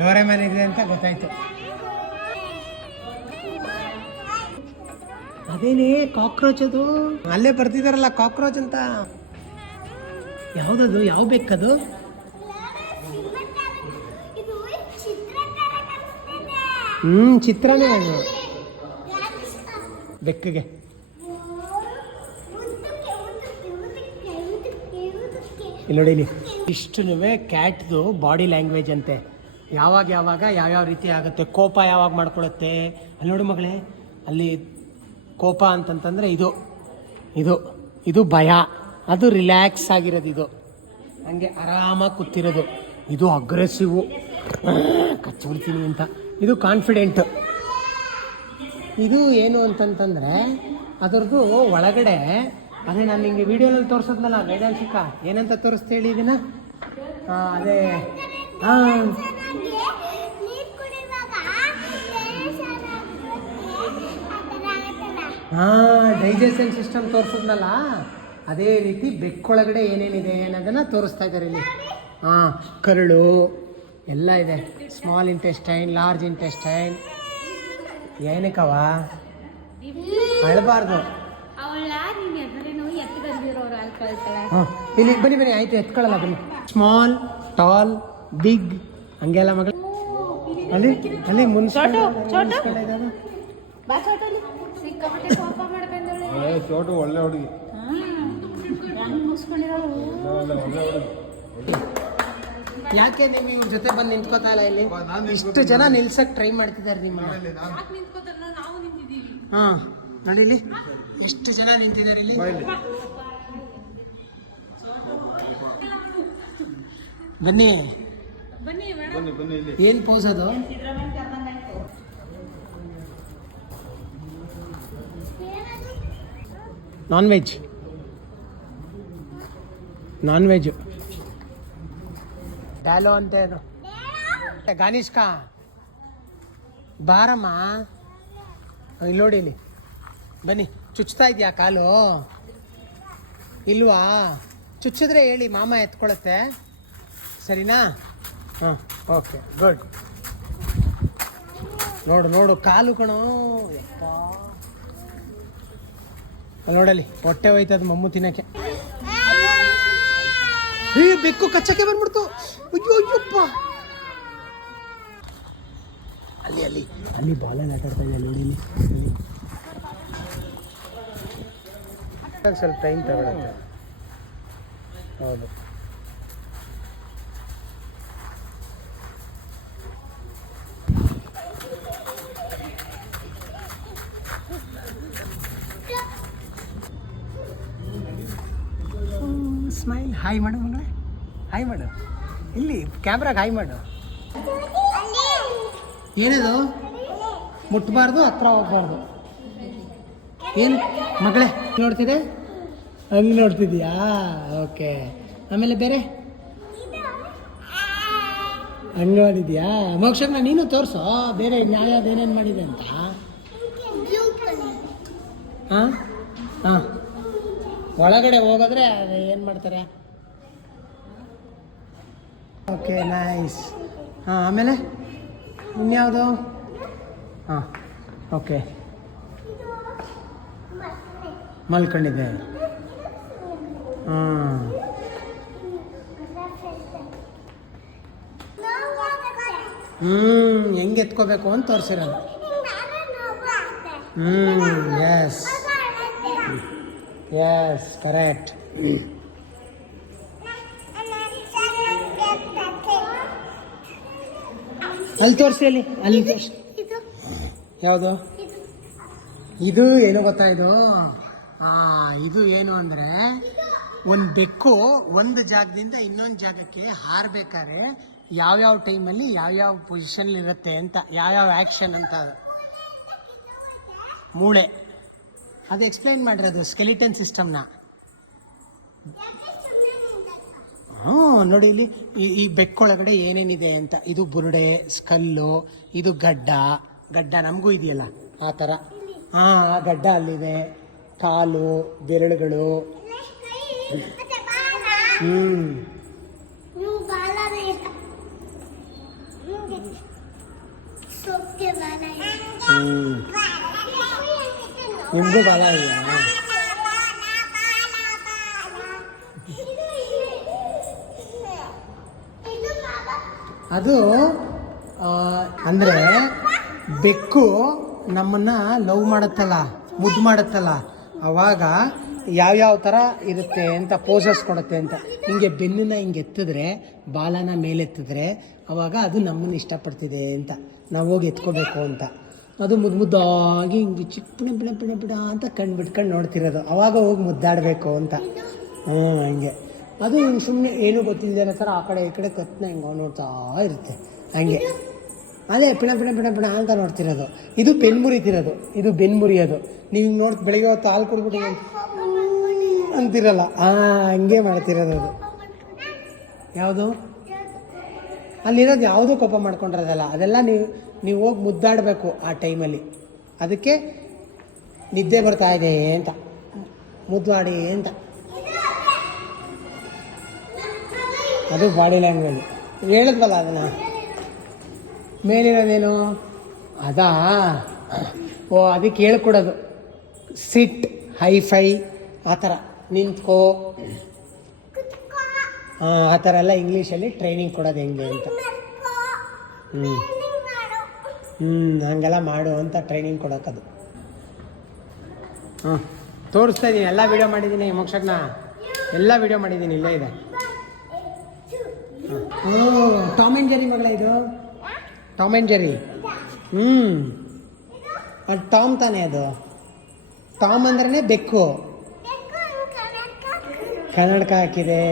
Doraemon ಇದೆ ಅಂತ ಗೊತ್ತಾಯ್ತು. ಅದೇನೇ ಕಾಕ್ರೋಚ್ ಅದು, ಅಲ್ಲೇ ಬರ್ತಿದಾರಲ್ಲ ಕಾಕ್ರೋಚ್ ಅಂತ. ಯಾವ್ದದು, ಯಾವ ಬೆಕ್ಕದು? ಚಿತ್ರನೇ ಅದು ಬೆಕ್ಕಿಗೆ. ಇಲ್ಲಿ ನೋಡಿ, ಇಲ್ಲಿ ಇಷ್ಟು ಕ್ಯಾಟ್ದು ಬಾಡಿ ಲ್ಯಾಂಗ್ವೇಜ್ ಅಂತೆ. ಯಾವಾಗ ಯಾವ್ಯಾವ ರೀತಿ ಆಗುತ್ತೆ, ಕೋಪ ಯಾವಾಗ ಮಾಡ್ಕೊಳುತ್ತೆ. ಅಲ್ಲಿ ನೋಡು ಮಗಳೇ, ಅಲ್ಲಿ ಕೋಪ ಅಂತಂತಂದರೆ ಇದು ಇದು ಇದು ಭಯ, ಅದು ರಿಲ್ಯಾಕ್ಸ್ ಆಗಿರೋದು, ಇದು ಹಂಗೆ ಆರಾಮಾಗಿ ಕೂತಿರೋದು. ಇದು ಅಗ್ರೆಸಿವು, ಕಚ್ಚಿಬಿಡ್ತೀನಿ ಅಂತ. ಇದು ಕಾನ್ಫಿಡೆಂಟ್. ಇದು ಏನು ಅಂತಂತಂದರೆ ಅದರದ್ದು ಒಳಗಡೆ, ಅದೇ ನಾನು ನಿಮಗೆ ವೀಡಿಯೋನಲ್ಲಿ ತೋರಿಸೋದ್ನಲ್ಲ ಗೈಡಾನ್ಸಿಕ, ಏನಂತ ತೋರಿಸ್ತಾ ಇದೀನ, ಅದೇ ಡೈಜೆಷನ್ ಸಿಸ್ಟಮ್ ತೋರಿಸೋದ್ನಲ್ಲ, ಅದೇ ರೀತಿ ಬೆಕ್ಕೊಳಗಡೆ ಏನೇನಿದೆ ಅನ್ನೋದನ್ನು ತೋರಿಸ್ತಾ ಇದ್ದಾರೆ ಇಲ್ಲಿ. ಕರುಳು ಎಲ್ಲ ಇದೆ, ಸ್ಮಾಲ್ ಇಂಟೆಸ್ಟೈನ್, ಲಾರ್ಜ್ ಇಂಟೆಸ್ಟೈನ್. ಏನಕ್ಕವ ಅಳಬಾರ್ದು. ಇಲ್ಲಿ ಬನ್ನಿ ಆಯ್ತು, ಎತ್ಕೊಳ್ಳಲ್ಲ ಬನ್ನಿ. ಸ್ಮಾಲ್, ಟಾಲ್, ಬಿಗ್ ಹಂಗೆಲ್ಲ ಮಗಳು. ಅಲ್ಲಿ ಮುನ್ಸ್ಕೊಂಡು ಚೋಟು ಒಳ್ಳೆ ಹುಡುಗಿ. ಯಾಕೆ ನೀವು ಇವ್ರ ಜೊತೆ ಬಂದು ನಿಂತ್ಕೋತಾ ಇಲ್ಲ? ಇಲ್ಲಿ ಇಷ್ಟು ಜನ ನಿಲ್ಸಕ್ ಟ್ರೈ ಮಾಡ್ತಿದ್ದಾರೆ ನಿಮ್ಮ. ನಡೀಲಿ, ಎಷ್ಟು ಜನ ನಿಂತಿದ್ದಾರೆ ಇಲ್ಲಿ. ಬನ್ನಿ, ಏನ್ ಪೋಸ್ ಅದು? ನಾನ್ ವೆಜ್ ಡ್ಯಾಲೋ ಅಂತ ಏನು ಗಾನಿಷ್ಕಾ ಬಾರಮ್ಮ, ಇಲ್ಲಿ ನೋಡಿ, ಇಲ್ಲಿ ಬನ್ನಿ. ಚುಚ್ತಾ ಇದೆಯಾ ಕಾಲು? ಇಲ್ವಾ? ಚುಚ್ಚಿದ್ರೆ ಹೇಳಿ, ಮಾಮ ಎತ್ಕೊಳುತ್ತೆ, ಸರಿನಾ? Okay, good. ನೋಡು ಕಾಲು ಕಣೋ, ಯಪ್ಪ. ನೋಡಲಿ, ಹೊಟ್ಟೆ ಹೋಯ್ತದ ಮಮ್ಮು ತಿನ್ನಕ್ಕೆ. ಬೆಕ್ಕು ಕಚ್ಚಕ್ಕೆ ಬಂದ್ಬಿಡ್ತು. ಅಯ್ಯಪ್ಪ, ಅಲ್ಲಿ ಬಾಲಲ್ಲಿ ಆಟಾಡ್ತಾ ಇದೆ ನೋಡಿ. ಸ್ವಲ್ಪ ಟೈಮ್ ತಗೊಳುತ್ತೆ. ಹೌದು, ಸ್ಮೈಲ್. ಹಾಯ್ ಮಾಡು ಮಗಳೇ, ಹಾಯ್ ಮಾಡು. ಇಲ್ಲಿ ಕ್ಯಾಮ್ರಾಗ ಹಾಯ್ ಮಾಡು. ಏನದು? ಮುಟ್ಬಾರ್ದು, ಹತ್ರ ಹೋಗ್ಬಾರ್ದು. ಏನು ಮಗಳೇ ನೋಡ್ತಿದೆ? ಅಲ್ಲಿ ನೋಡ್ತಿದ್ಯಾ? ಓಕೆ. ಆಮೇಲೆ ಬೇರೆ ಹಂಗೆ ಮಾಡಿದ್ಯಾ? ಮೋಕ್ಷನ ನೀನು ತೋರಿಸೋ, ಬೇರೆ ಏನೇನು ಮಾಡಿದೆ ಅಂತ. ಒಳಗಡೆ ಹೋಗೋದ್ರೆ ಏನು ಮಾಡ್ತಾರೆ? Okay, nice. ಆಮೇಲೆ ಇನ್ಯಾವುದು? ಓಕೆ, ಮಲ್ಕೊಂಡಿದೆ. ಹೆಂಗೆ ಎತ್ಕೋಬೇಕು ಅಂತ ತೋರಿಸಿರೋದು. Yes correct. ಅಲ್ಲಿ ತೋರಿಸಿ, ಅಲ್ಲಿ ತೋರಿಸಿ. ಯಾವುದು ಇದು? ಏನು ಗೊತ್ತಾ ಇದು? ಇದು ಏನು ಅಂದರೆ, ಒಂದು ಬೆಕ್ಕು ಒಂದು ಜಾಗದಿಂದ ಇನ್ನೊಂದು ಜಾಗಕ್ಕೆ ಹಾರಬೇಕಾದ್ರೆ ಯಾವ್ಯಾವ ಟೈಮಲ್ಲಿ ಯಾವ್ಯಾವ ಪೊಸಿಷನ್ ಇರುತ್ತೆ ಅಂತ, ಯಾವ್ಯಾವ ಆ್ಯಕ್ಷನ್ ಅಂತ. ಮೂಳೆ ಅದು ಎಕ್ಸ್ಪ್ಲೈನ್ ಮಾಡಿರೋದು, ಸ್ಕೆಲಿಟನ್ ಸಿಸ್ಟಮ್ನ. ನೋಡಿ ಇಲ್ಲಿ ಈ ಬೆಕ್ಕೊಳಗಡೆ ಏನೇನಿದೆ ಅಂತ. ಇದು ಬುರುಡೆ, ಸ್ಕಲ್ಲು, ಇದು ಗಡ್ಡ ನಮಗೂ ಇದೆಯಲ್ಲ ಆ ಥರ. ಆ ಗಡ್ಡ ಅಲ್ಲಿದೆ, ಕಾಲು, ಬೆರಳುಗಳು. ಹ್ಮ್ ಹ್ಮ್ ನಿಮ್ದು ಬಾಲ ಇದೆಯಾ? ಅದು ಅಂದರೆ ಬೆಕ್ಕು ನಮ್ಮನ್ನ ಲವ್ ಮಾಡುತ್ತಲ್ಲ, ಮುದ್ದು ಮಾಡುತ್ತಲ್ಲ, ಅವಾಗ ಯಾವ್ಯಾವ ಥರ ಇರುತ್ತೆ ಅಂತ ಪೋಸಸ್ ಕೊಡುತ್ತೆ ಅಂತ. ಹಿಂಗೆ ಬೆನ್ನನ್ನ ಹಿಂಗೆ ಎತ್ತಿದ್ರೆ, ಬಾಲನ ಮೇಲೆತ್ತಿದ್ರೆ ಅವಾಗ ಅದು ನಮ್ಮನ್ನು ಇಷ್ಟಪಡ್ತಿದೆ ಅಂತ, ನಾವು ಹೋಗಿ ಎತ್ಕೋಬೇಕು ಅಂತ. ಅದು ಮುದ್ದಾಗಿ ಹಿಂಗೆ ಚಿಕ್ಕ ಬಿಡ ಅಂತ ಕಣ್ಣು ಬಿಟ್ಕೊಂಡು ನೋಡ್ತಿರೋದು, ಅವಾಗ ಹೋಗಿ ಮುದ್ದಾಡಬೇಕು ಅಂತ. ಹಂಗೆ ಅದು ಸುಮ್ಮನೆ ಏನೂ ಗೊತ್ತಿಲ್ಲದೆ ಥರ ಆ ಕಡೆ ಈ ಕಡೆ ಕತ್ತನ್ನ ಹಿಂಗೆ ನೋಡ್ತಾ ಇರುತ್ತೆ. ಹಂಗೆ ಅದೇ ಪಿಣ ಅಂತ ನೋಡ್ತಿರೋದು. ಇದು ಬೆನ್ಮುರಿತಿರೋದು, ಇದು ಬೆನ್ಮುರಿಯೋದು. ನೀವು ಹಿಂಗೆ ಬೆಳಿಗ್ಗೆ ಹೊತ್ತು ಹಾಲು ಕುಡ್ಬಿಟ್ಟು ಅಂತಿರಲ್ಲ, ಹಂಗೆ ಮಾಡ್ತಿರೋದು ಅದು. ಯಾವುದು ಅಲ್ಲಿರೋದು ಯಾವುದೂ ಕೋಪ ಮಾಡ್ಕೊಂಡಿರೋದಲ್ಲ, ಅದೆಲ್ಲ ನೀವು ಹೋಗಿ ಮುದ್ದಾಡಬೇಕು ಆ ಟೈಮಲ್ಲಿ. ಅದಕ್ಕೆ ನಿದ್ದೆ ಬರ್ತಾ ಇದೆ ಅಂತ ಮುದ್ದಾಡಿ ಅಂತ. ಅದು ಬಾಡಿ ಲ್ಯಾಂಗ್ವೇಜ್. ಹೇಳಿದ್ವಲ್ಲ ಅದನ್ನು. ಮೇಲಿರೋದೇನು ಅದಾ? ಅದಕ್ಕೆ ಹೇಳ್ಕೊಡೋದು ಸಿಟ್, ಹೈಫೈ ಆ ಥರ, ನಿಂತ್ಕೋ, ಆ ಥರ ಎಲ್ಲ ಇಂಗ್ಲೀಷಲ್ಲಿ ಟ್ರೈನಿಂಗ್ ಕೊಡೋದು ಹೆಂಗೆ ಅಂತ. ಹಂಗೆಲ್ಲ ಮಾಡು ಅಂತ ಟ್ರೈನಿಂಗ್ ಕೊಡೋಕ್ಕದು. ತೋರಿಸ್ತಾ ಇದ್ದೀನಿ, ಎಲ್ಲ ವೀಡಿಯೋ ಮಾಡಿದ್ದೀನಿ ಮೋಕ್ಷಜ್ಞ, ಎಲ್ಲ ವೀಡಿಯೋ ಮಾಡಿದ್ದೀನಿ, ಇಲ್ಲೇ ಇದೆ. ಟಾಮ್ ಆ್ಯಂಡ್ ಜೆರಿ ಮಗಳ, ಇದು ಟಾಮ್ ಆ್ಯಂಡ್ ಜೆರಿ. ಅದು ಟಾಮ್ ತಾನೇ, ಅದು ಟಾಮ್ ಅಂದ್ರೇ ಬೆಕ್ಕು. ಕನ್ನಡಕ ಹಾಕಿದೆ.